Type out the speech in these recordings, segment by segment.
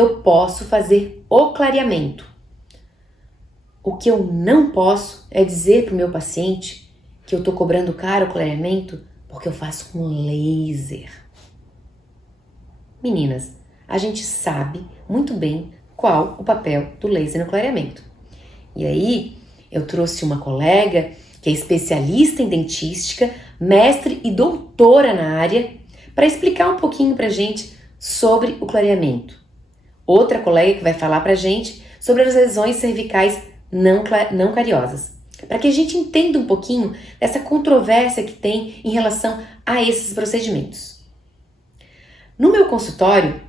eu posso fazer o clareamento. O que eu não posso é dizer para o meu paciente que eu estou cobrando caro o clareamento porque eu faço com laser. Meninas, a gente sabe muito bem qual o papel do laser no clareamento. E aí, eu trouxe uma colega que é especialista em dentística, mestre e doutora na área, para explicar um pouquinho pra gente sobre o clareamento. Outra colega que vai falar pra gente sobre as lesões cervicais não cariosas, para que a gente entenda um pouquinho dessa controvérsia que tem em relação a esses procedimentos. No meu consultório,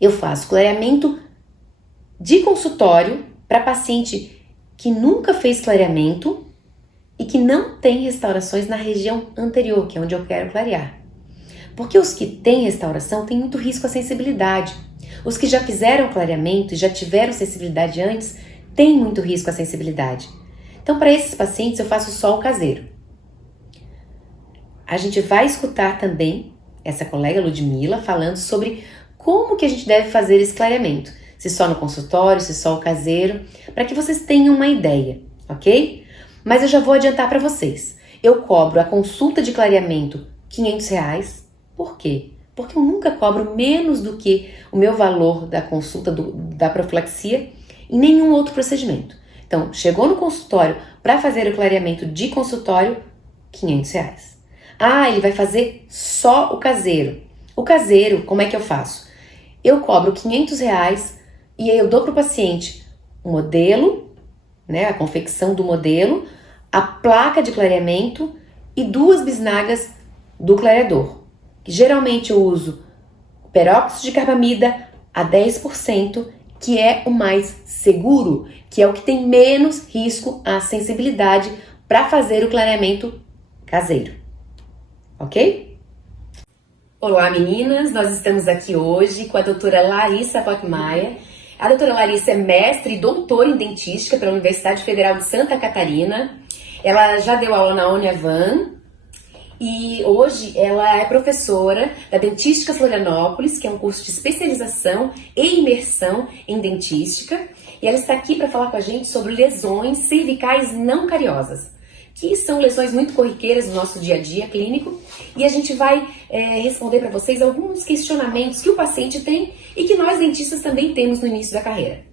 eu faço clareamento de consultório para paciente que nunca fez clareamento e que não tem restaurações na região anterior, que é onde eu quero clarear. Porque os que têm restauração têm muito risco à sensibilidade. Os que já fizeram clareamento e já tiveram sensibilidade antes, têm muito risco à sensibilidade. Então, para esses pacientes, eu faço só o caseiro. A gente vai escutar também essa colega Ludmila falando sobre como que a gente deve fazer esse clareamento. Se só no consultório, se só o caseiro, para que vocês tenham uma ideia, ok? Mas eu já vou adiantar para vocês. Eu cobro a consulta de clareamento R$500. Por quê? Porque eu nunca cobro menos do que o meu valor da consulta da profilaxia em nenhum outro procedimento. Então, chegou no consultório para fazer o clareamento de consultório, R$500. Ah, ele vai fazer só o caseiro. O caseiro, como é que eu faço? Eu cobro R$500 e aí eu dou para o paciente o modelo, né, a confecção do modelo, a placa de clareamento e 2 bisnagas do clareador. Que geralmente eu uso peróxido de carbamida a 10%, que é o mais seguro, que é o que tem menos risco à sensibilidade para fazer o clareamento caseiro. Ok? Olá meninas, nós estamos aqui hoje com a doutora Larissa Pottmeyer. A doutora Larissa é mestre e doutora em dentística pela Universidade Federal de Santa Catarina. Ela já deu aula na Uniavan e hoje ela é professora da Dentística Florianópolis, que é um curso de especialização e imersão em dentística. E ela está aqui para falar com a gente sobre lesões cervicais não cariosas, que são lesões muito corriqueiras no nosso dia a dia clínico, e a gente vai responder para vocês alguns questionamentos que o paciente tem e que nós dentistas também temos no início da carreira.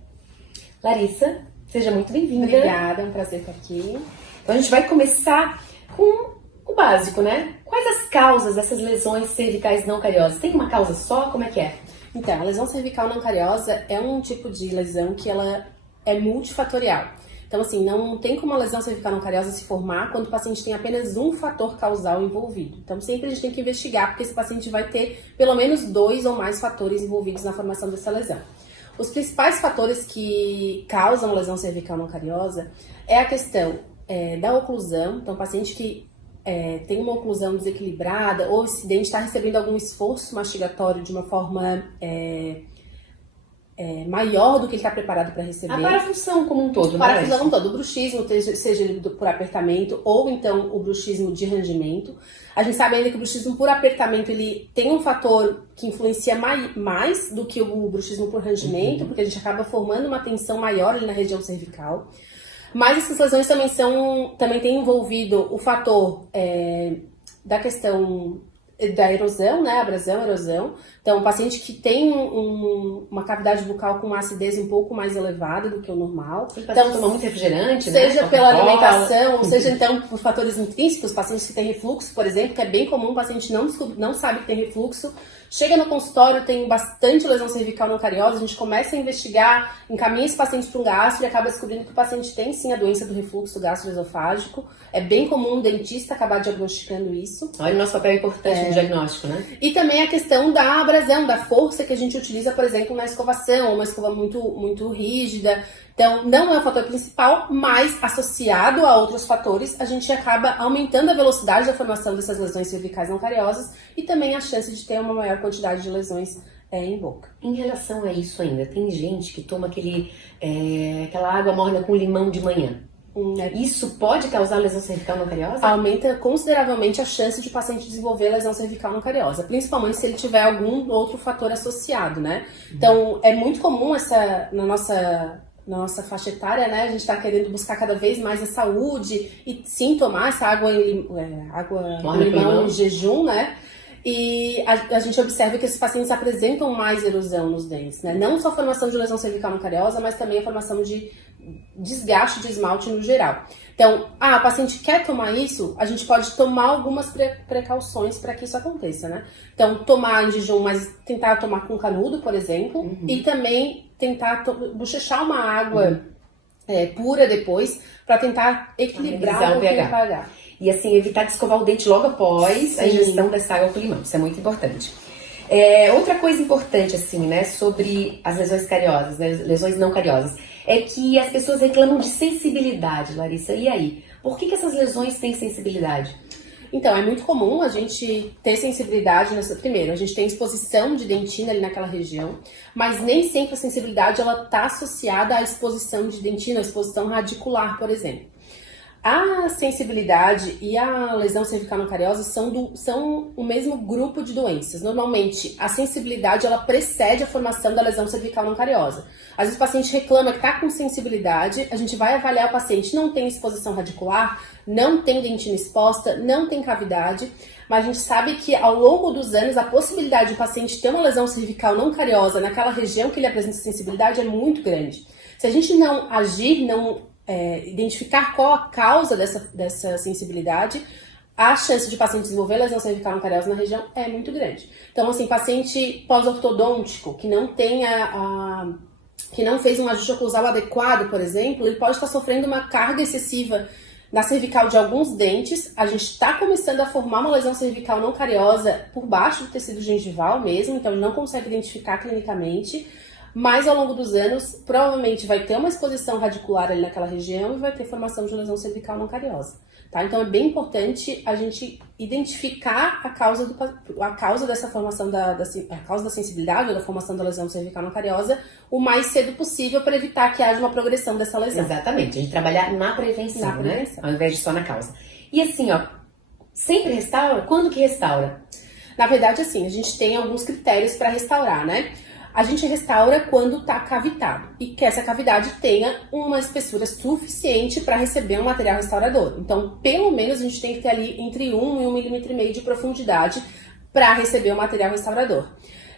Larissa, seja muito bem-vinda. Obrigada, é um prazer estar aqui. Então a gente vai começar com o básico, né? Quais as causas dessas lesões cervicais não cariosas? Tem uma causa só? Como é que é? Então, a lesão cervical não cariosa é um tipo de lesão que ela é multifatorial. Então, assim, não tem como a lesão cervical não cariosa se formar quando o paciente tem apenas um fator causal envolvido. Então, sempre a gente tem que investigar, porque esse paciente vai ter pelo menos 2 ou mais fatores envolvidos na formação dessa lesão. Os principais fatores que causam lesão cervical não cariosa é a questão da oclusão. Então, o paciente que tem uma oclusão desequilibrada ou esse dente está recebendo algum esforço mastigatório de uma forma maior do que ele está preparado para receber. A parafunção como um todo, a parafunção como um todo. O bruxismo, seja ele por apertamento ou então o bruxismo de rangimento. A gente sabe ainda que o bruxismo por apertamento ele tem um fator que influencia mais do que o bruxismo por rangimento, porque a gente acaba formando uma tensão maior ali na região cervical. Mas essas lesões também têm envolvido o fator da questão da erosão, né? Abrasão, erosão. Então, um paciente que tem uma cavidade bucal com uma acidez um pouco mais elevada do que o normal. Então, toma muito refrigerante, seja né? pela alimentação, ou seja, então, por fatores intrínsecos, pacientes que têm refluxo, por exemplo, que é bem comum, o paciente não sabe que tem refluxo, chega no consultório, tem bastante lesão cervical não cariosa, a gente começa a investigar, encaminha esse paciente para um gastro e acaba descobrindo que o paciente tem sim a doença do refluxo gastroesofágico. É bem comum um dentista acabar diagnosticando isso. Olha o nosso papel importante no diagnóstico, né? E também a questão da abrasão, da força que a gente utiliza, por exemplo, na escovação, uma escova muito, muito rígida. Então, não é o fator principal, mas associado a outros fatores, a gente acaba aumentando a velocidade da formação dessas lesões cervicais não cariosas e também a chance de ter uma maior quantidade de lesões em boca. Em relação a isso ainda, tem gente que toma aquela água morna com limão de manhã. Isso pode causar lesão cervical não cariosa? Aumenta consideravelmente a chance de o paciente desenvolver lesão cervical não cariosa, principalmente se ele tiver algum outro fator associado, né? Então, é muito comum na nossa faixa etária, né? A gente está querendo buscar cada vez mais a saúde e sim tomar essa água com limão em jejum, né? E a gente observa que esses pacientes apresentam mais erosão nos dentes, né? Não só a formação de lesão cervical não cariosa, mas também a formação de desgaste de esmalte no geral. Então, o paciente quer tomar isso, a gente pode tomar algumas precauções para que isso aconteça, né? Então, tomar em jejum, mas tentar tomar com canudo, por exemplo, e também tentar bochechar uma água pura depois, para tentar equilibrar o pH. E assim, evitar de escovar o dente logo após a ingestão dessa água com limão. Isso é muito importante. Outra coisa importante, assim, né, sobre as lesões cariosas, né, lesões não cariosas, é que as pessoas reclamam de sensibilidade, Larissa. E aí? Por que essas lesões têm sensibilidade? Então, é muito comum a gente ter sensibilidade primeiro, a gente tem exposição de dentina ali naquela região, mas nem sempre a sensibilidade ela está associada à exposição de dentina, à exposição radicular, por exemplo. A sensibilidade e a lesão cervical não cariosa são o mesmo grupo de doenças. Normalmente, a sensibilidade ela precede a formação da lesão cervical não cariosa. Às vezes o paciente reclama que está com sensibilidade, a gente vai avaliar o paciente, não tem exposição radicular, não tem dentina exposta, não tem cavidade, mas a gente sabe que ao longo dos anos a possibilidade de o paciente ter uma lesão cervical não cariosa naquela região que ele apresenta sensibilidade é muito grande. Se a gente não agir, não identificar qual a causa dessa sensibilidade, a chance de o paciente desenvolver lesão cervical não cariosa na região é muito grande. Então, assim, paciente pós-ortodôntico que não tem que não fez um ajuste oclusal adequado, por exemplo, ele pode estar sofrendo uma carga excessiva na cervical de alguns dentes. A gente está começando a formar uma lesão cervical não cariosa por baixo do tecido gengival mesmo, então ele não consegue identificar clinicamente. Mas ao longo dos anos, provavelmente vai ter uma exposição radicular ali naquela região e vai ter formação de lesão cervical não cariosa. Tá? Então é bem importante a gente identificar a causa dessa formação a causa da sensibilidade ou da formação da lesão cervical não cariosa o mais cedo possível para evitar que haja uma progressão dessa lesão. Exatamente, a gente trabalhar na prevenção, né? Ao invés de só na causa. E assim, sempre restaura? Quando que restaura? Na verdade, assim, a gente tem alguns critérios para restaurar, né? A gente restaura quando está cavitado e que essa cavidade tenha uma espessura suficiente para receber um material restaurador. Então, pelo menos a gente tem que ter ali entre 1 e 1,5 mm de profundidade para receber o material restaurador.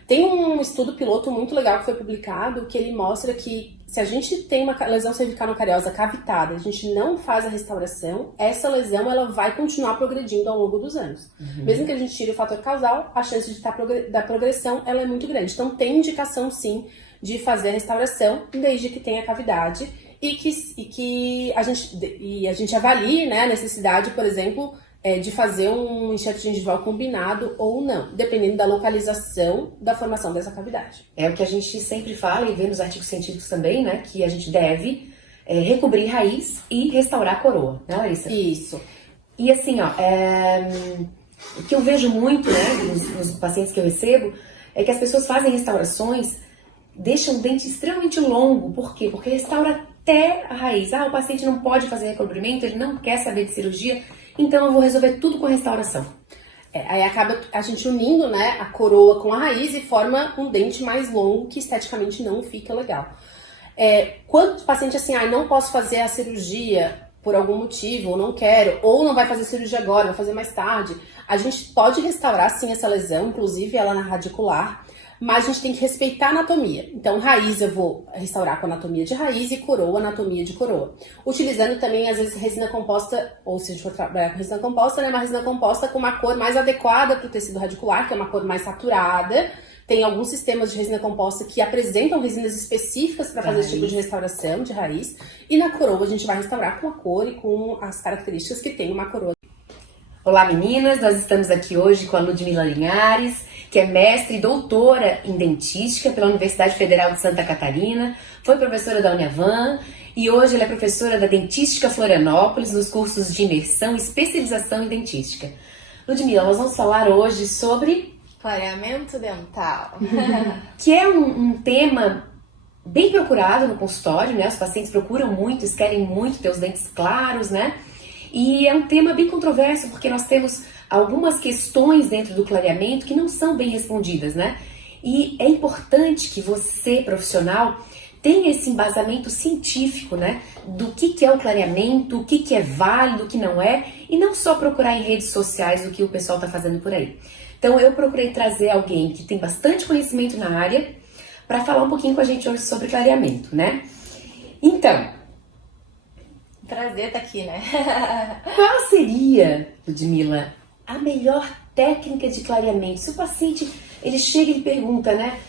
Tem um estudo piloto muito legal que foi publicado que ele mostra que se a gente tem uma lesão cervical não cariosa cavitada, a gente não faz a restauração, essa lesão ela vai continuar progredindo ao longo dos anos. Mesmo que a gente tire o fator causal, a chance da progressão ela é muito grande. Então tem indicação sim de fazer a restauração desde que tenha cavidade e que a gente avalie, né, a necessidade, por exemplo, de fazer um enxerto gengival combinado ou não, dependendo da localização da formação dessa cavidade. É o que a gente sempre fala e vê nos artigos científicos também, né? Que a gente deve recobrir raiz e restaurar a coroa, né, Larissa? Isso. E assim, o que eu vejo muito, né, nos pacientes que eu recebo, é que as pessoas fazem restaurações, deixam o dente extremamente longo. Por quê? Porque restaura até a raiz. O paciente não pode fazer recobrimento, ele não quer saber de cirurgia, então eu vou resolver tudo com restauração. Aí acaba a gente unindo, né, a coroa com a raiz e forma um dente mais longo que esteticamente não fica legal. Quando o paciente assim, não posso fazer a cirurgia por algum motivo, ou não quero, ou não vai fazer cirurgia agora, vai fazer mais tarde, a gente pode restaurar sim essa lesão, inclusive ela na radicular, mas a gente tem que respeitar a anatomia. Então, raiz eu vou restaurar com anatomia de raiz e coroa, anatomia de coroa. Utilizando também, às vezes, resina composta, ou se a gente for trabalhar com resina composta, né, uma resina composta com uma cor mais adequada para o tecido radicular, que é uma cor mais saturada. Tem alguns sistemas de resina composta que apresentam resinas específicas para fazer esse tipo de restauração de raiz. E na coroa a gente vai restaurar com a cor e com as características que tem uma coroa. Olá meninas, nós estamos aqui hoje com a Ludmila Linhares, que é mestre e doutora em dentística pela Universidade Federal de Santa Catarina, foi professora da Uniavan e hoje ela é professora da Dentística Florianópolis nos cursos de imersão e especialização em dentística. Ludmila, nós vamos falar hoje sobre clareamento dental, que é um tema bem procurado no consultório, né? Os pacientes procuram muito, eles querem muito ter os dentes claros, né? E é um tema bem controverso, porque nós temos algumas questões dentro do clareamento que não são bem respondidas, né? E é importante que você, profissional, tenha esse embasamento científico, né? Do que é o clareamento, o que é válido, o que não é, e não só procurar em redes sociais o que o pessoal está fazendo por aí. Então eu procurei trazer alguém que tem bastante conhecimento na área para falar um pouquinho com a gente hoje sobre clareamento, né? Então, prazer estar aqui, né? qual seria, Ludmila, a melhor técnica de clareamento? Se o paciente, ele chega e pergunta, né?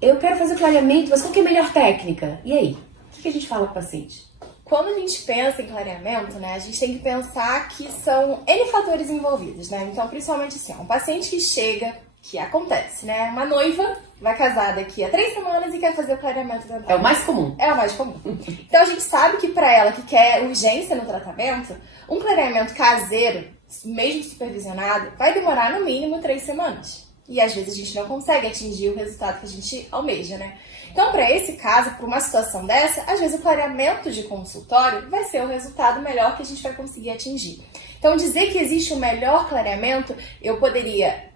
Eu quero fazer clareamento, mas qual que é a melhor técnica? E aí? O que a gente fala com o paciente? Quando a gente pensa em clareamento, né, a gente tem que pensar que são N fatores envolvidos, né? Então, principalmente assim, um paciente que chega, que acontece, né? Uma noiva vai casar daqui a 3 semanas e quer fazer o clareamento dental. É o mais comum. É o mais comum. Então, a gente sabe que para ela que quer urgência no tratamento, um clareamento caseiro, mesmo supervisionado, vai demorar no mínimo 3 semanas. E às vezes a gente não consegue atingir o resultado que a gente almeja, né? Então, para esse caso, para uma situação dessa, às vezes o clareamento de consultório vai ser o resultado melhor que a gente vai conseguir atingir. Então, dizer que existe um melhor clareamento, eu poderia,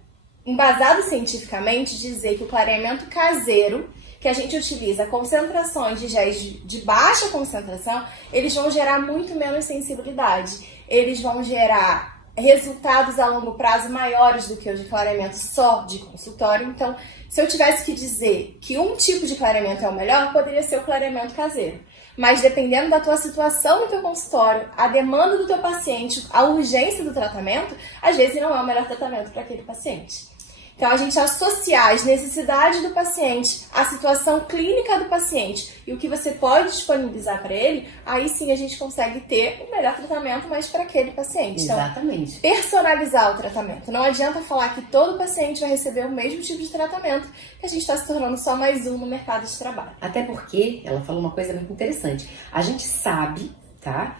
embasado cientificamente, dizer que o clareamento caseiro, que a gente utiliza concentrações de géis de baixa concentração, eles vão gerar muito menos sensibilidade. Eles vão gerar resultados a longo prazo maiores do que o de clareamento só de consultório. Então, se eu tivesse que dizer que um tipo de clareamento é o melhor, poderia ser o clareamento caseiro. Mas dependendo da tua situação no teu consultório, a demanda do teu paciente, a urgência do tratamento, às vezes não é o melhor tratamento para aquele paciente. Então, a gente associar as necessidades do paciente, a situação clínica do paciente e o que você pode disponibilizar para ele, aí sim a gente consegue ter o melhor tratamento, mas para aquele paciente. Exatamente. Então, personalizar o tratamento. Não adianta falar que todo paciente vai receber o mesmo tipo de tratamento, que a gente está se tornando só mais um no mercado de trabalho. Até porque, ela falou uma coisa muito interessante, a gente sabe, tá?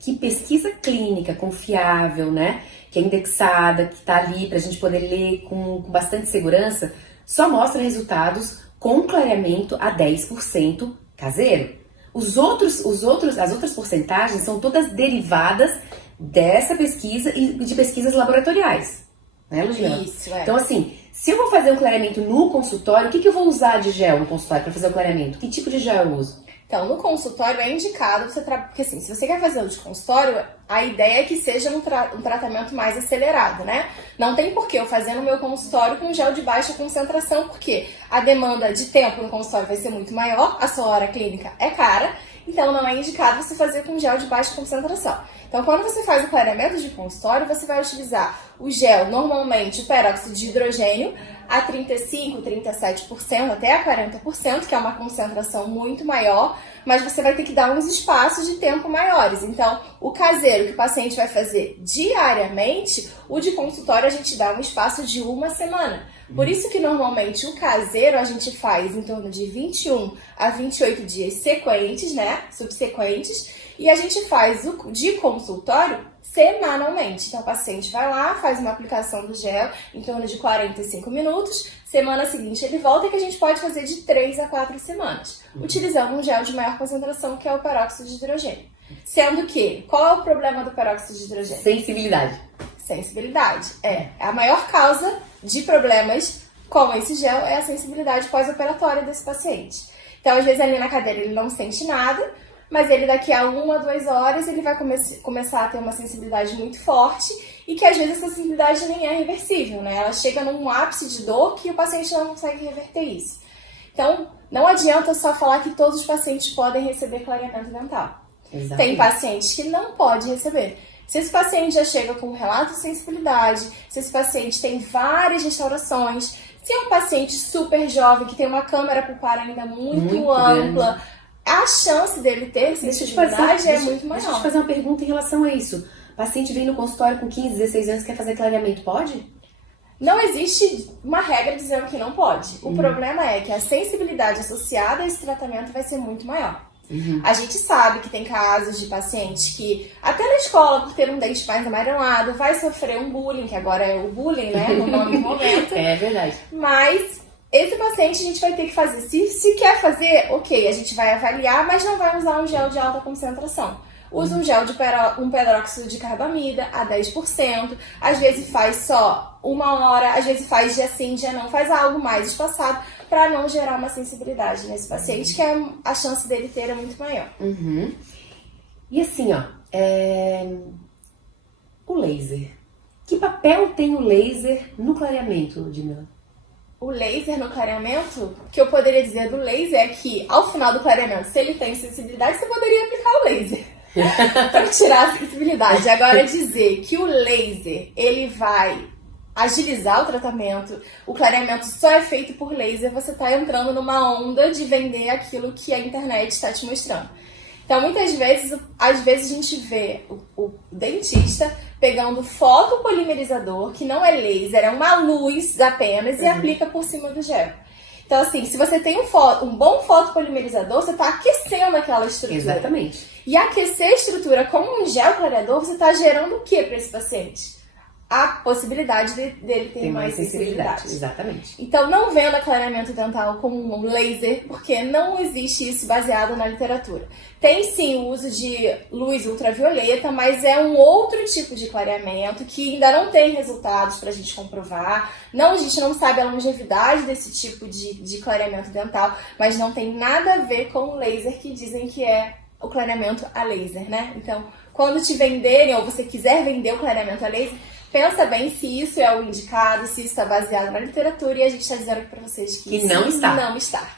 Que pesquisa clínica confiável, né, que é indexada, que está ali para a gente poder ler com bastante segurança, só mostra resultados com clareamento a 10% caseiro. As outras porcentagens são todas derivadas dessa pesquisa e de pesquisas laboratoriais, né, Ludmila? Isso, é. Então, assim, se eu vou fazer um clareamento no consultório, o que eu vou usar de gel no consultório para fazer o clareamento? Que tipo de gel eu uso? Então, no consultório é indicado você porque assim, se você quer fazer o de consultório, a ideia é que seja um tratamento mais acelerado, né? Não tem por que eu fazer no meu consultório com gel de baixa concentração, porque a demanda de tempo no consultório vai ser muito maior, a sua hora clínica é cara, então não é indicado você fazer com gel de baixa concentração. Então, quando você faz o clareamento de consultório, você vai utilizar o gel, normalmente o peróxido de hidrogênio, a 35%, 37%, até a 40%, que é uma concentração muito maior, mas você vai ter que dar uns espaços de tempo maiores. Então, o caseiro que o paciente vai fazer diariamente, o de consultório a gente dá um espaço de 1 semana. Por isso que normalmente o caseiro a gente faz em torno de 21 a 28 dias sequentes, né, subsequentes, e a gente faz o de consultório semanalmente. Então, o paciente vai lá, faz uma aplicação do gel em torno de 45 minutos. Semana seguinte ele volta, e que a gente pode fazer de 3 a 4 semanas, utilizando um gel de maior concentração, que é o peróxido de hidrogênio. Sendo que, qual é o problema do peróxido de hidrogênio? Sensibilidade. Sensibilidade. A maior causa de problemas com esse gel é a sensibilidade pós-operatória desse paciente. Então, às vezes, ali na cadeira ele não sente nada, mas ele daqui a 1 a 2 horas ele vai começar a ter uma sensibilidade muito forte, e que às vezes essa sensibilidade nem é reversível, né? Ela chega num ápice de dor que o paciente não consegue reverter isso. Então, não adianta só falar que todos os pacientes podem receber clareamento dental. Exatamente. Tem pacientes que não podem receber. Se esse paciente já chega com um relato de sensibilidade, se esse paciente tem várias restaurações, se é um paciente super jovem, que tem uma câmara pulpar ainda muito ampla, grande, a chance dele ter sensibilidade é muito maior. Deixa eu te fazer uma pergunta em relação a isso. O paciente vem no consultório com 15, 16 anos e quer fazer clareamento, pode? Não existe uma regra dizendo que não pode. O problema é que a sensibilidade associada a esse tratamento vai ser muito maior. A gente sabe que tem casos de pacientes que, até na escola, por ter um dente mais amarelado, vai sofrer um bullying, que agora é o bullying, né? No nome do momento. É verdade. Mas esse paciente a gente vai ter que fazer. Se quer fazer, ok, a gente vai avaliar, mas não vai usar um gel de alta concentração. Usa um gel de um peróxido de carbamida a 10%, às vezes faz só 1 hora, às vezes faz dia sim, dia não, faz algo mais espaçado para não gerar uma sensibilidade nesse paciente, que a chance dele ter é muito maior. Uhum. E assim, ó, o laser. Que papel tem o laser no clareamento, Ludmila? O laser no clareamento, o que eu poderia dizer do laser é que, ao final do clareamento, se ele tem sensibilidade, você poderia aplicar o laser para tirar a sensibilidade. Agora, dizer que o laser, ele vai agilizar o tratamento, o clareamento só é feito por laser, você está entrando numa onda de vender aquilo que a internet está te mostrando. Então, muitas vezes, às vezes a gente vê o dentista pegando fotopolimerizador, que não é laser, é uma luz apenas, e aplica por cima do gel. Então, assim, se você tem um bom fotopolimerizador, você está aquecendo aquela estrutura. Exatamente. E aquecer a estrutura com um gel clareador, você está gerando o que para esse paciente? A possibilidade dele ter mais sensibilidade. Exatamente. Então, não venda clareamento dental como um laser, porque não existe isso baseado na literatura. Tem sim o uso de luz ultravioleta, mas é um outro tipo de clareamento que ainda não tem resultados para a gente comprovar. Não, a gente não sabe a longevidade desse tipo de clareamento dental, mas não tem nada a ver com o laser que dizem que é o clareamento a laser, né? Então, quando te venderem ou você quiser vender o clareamento a laser, pensa bem se isso é o indicado, se isso está baseado na literatura, e a gente está dizendo para vocês que não está. Não está.